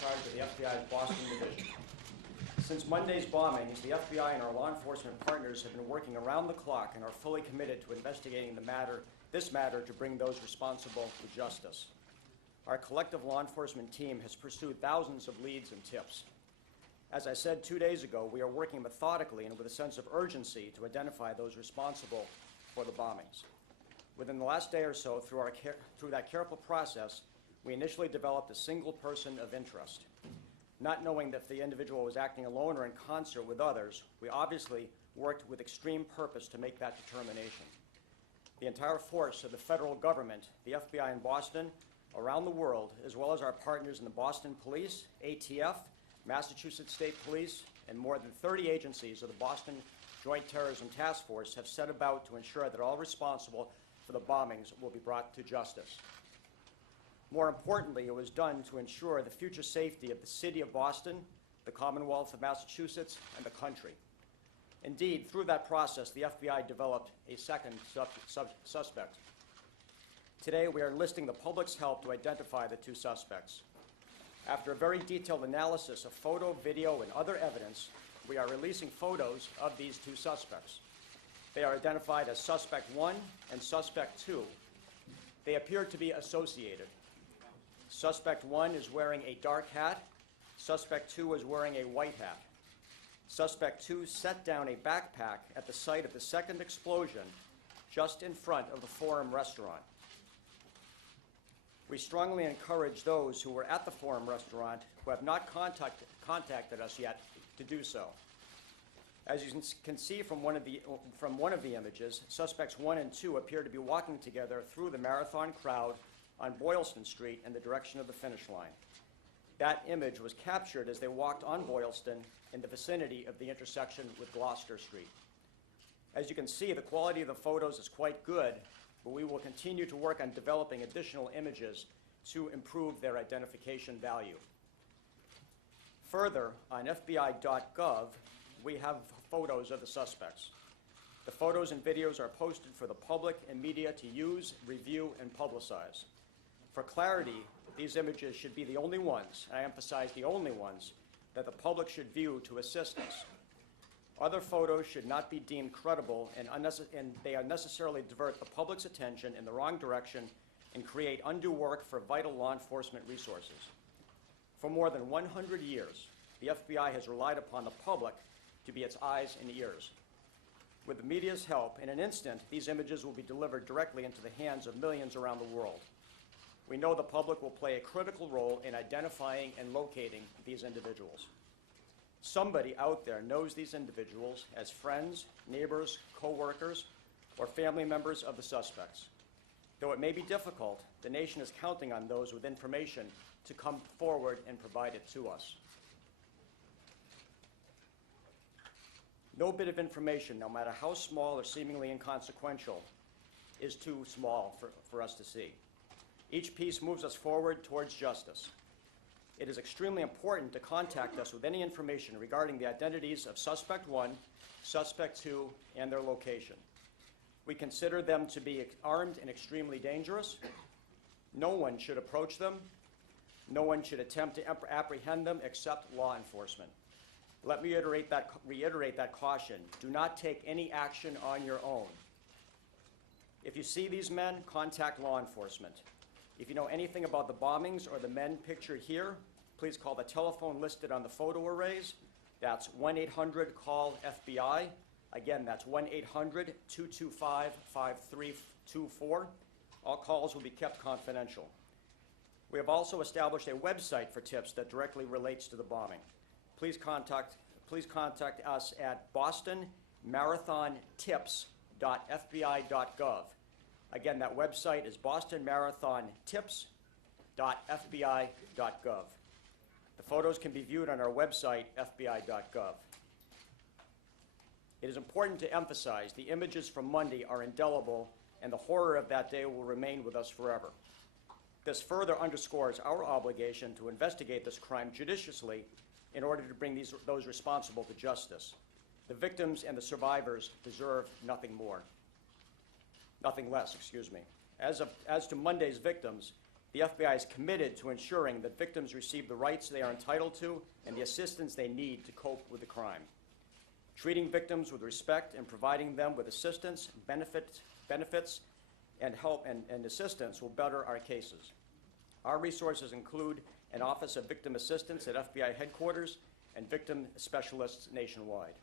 charge of the FBI's Boston Division. Since Monday's bombings, the FBI and our law enforcement partners have been working around the clock and are fully committed to investigating this matter to bring those responsible to justice. Our collective law enforcement team has pursued thousands of leads and tips. As I said 2 days ago, we are working methodically and with a sense of urgency to identify those responsible for the bombings. Within the last day or so, through that careful process, we initially developed a single person of interest. Not knowing that the individual was acting alone or in concert with others, we obviously worked with extreme purpose to make that determination. The entire force of the federal government, the FBI in Boston, around the world, as well as our partners in the Boston Police, ATF, Massachusetts State Police, and more than 30 agencies of the Boston Joint Terrorism Task Force have set about to ensure that all responsible for the bombings will be brought to justice. More importantly, it was done to ensure the future safety of the city of Boston, the Commonwealth of Massachusetts, and the country. Indeed, through that process, the FBI developed a second suspect. Today, we are enlisting the public's help to identify the two suspects. After a very detailed analysis of photo, video, and other evidence, we are releasing photos of these two suspects. They are identified as Suspect 1 and Suspect 2. They appear to be associated. Suspect 1 is wearing a dark hat. Suspect 2 is wearing a white hat. Suspect 2 set down a backpack at the site of the second explosion just in front of the Forum restaurant. We strongly encourage those who were at the Forum restaurant who have not contacted us yet to do so. As you can see from one of the images, suspects 1 and 2 appear to be walking together through the marathon crowd on Boylston Street in the direction of the finish line. That image was captured as they walked on Boylston in the vicinity of the intersection with Gloucester Street. As you can see, the quality of the photos is quite good, but we will continue to work on developing additional images to improve their identification value. Further, on FBI.gov, we have photos of the suspects. The photos and videos are posted for the public and media to use, review, and publicize. For clarity, these images should be the only ones, and I emphasize the only ones, that the public should view to assist us. Other photos should not be deemed credible, and they unnecessarily divert the public's attention in the wrong direction and create undue work for vital law enforcement resources. For more than 100 years, the FBI has relied upon the public to be its eyes and ears. With the media's help, in an instant, these images will be delivered directly into the hands of millions around the world. We know the public will play a critical role in identifying and locating these individuals. Somebody out there knows these individuals as friends, neighbors, co-workers, or family members of the suspects. Though it may be difficult, the nation is counting on those with information to come forward and provide it to us. No bit of information, no matter how small or seemingly inconsequential, is too small for us to see. Each piece moves us forward towards justice. It is extremely important to contact us with any information regarding the identities of Suspect 1, Suspect 2, and their location. We consider them to be armed and extremely dangerous. No one should approach them. No one should attempt to apprehend them except law enforcement. Let me reiterate that caution. Do not take any action on your own. If you see these men, contact law enforcement. If you know anything about the bombings or the men pictured here, please call the telephone listed on the photo arrays. That's 1-800-CALL-FBI. Again, that's 1-800-225-5324. All calls will be kept confidential. We have also established a website for tips that directly relates to the bombing. Please contact us at bostonmarathontips.fbi.gov. Again, that website is bostonmarathontips.fbi.gov. The photos can be viewed on our website, fbi.gov. It is important to emphasize the images from Monday are indelible, and the horror of that day will remain with us forever. This further underscores our obligation to investigate this crime judiciously in order to bring those responsible to justice. The victims and the survivors deserve nothing less. As to Monday's victims, The FBI is committed to ensuring that victims receive the rights they are entitled to and the assistance they need to cope with the crime. Treating victims with respect and providing them with assistance, benefits, and help and assistance will better our cases. Our resources include an Office of Victim Assistance at FBI headquarters and victim specialists nationwide.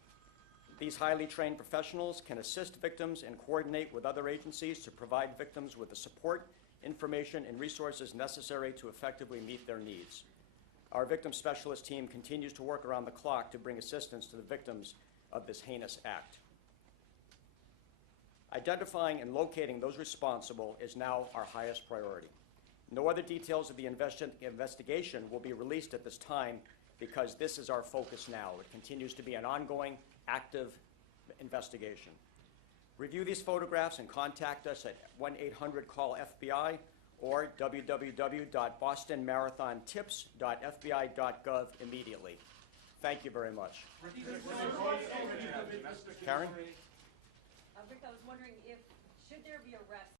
These highly trained professionals can assist victims and coordinate with other agencies to provide victims with the support, information, and resources necessary to effectively meet their needs. Our victim specialist team continues to work around the clock to bring assistance to the victims of this heinous act. Identifying and locating those responsible is now our highest priority. No other details of the investigation will be released at this time because this is our focus now. It continues to be an ongoing, active investigation. Review these photographs and contact us at 1-800-CALL-FBI or www.bostonmarathontips.fbi.gov immediately. Thank you very much. Karen? Rick, I was wondering if, should there be arrests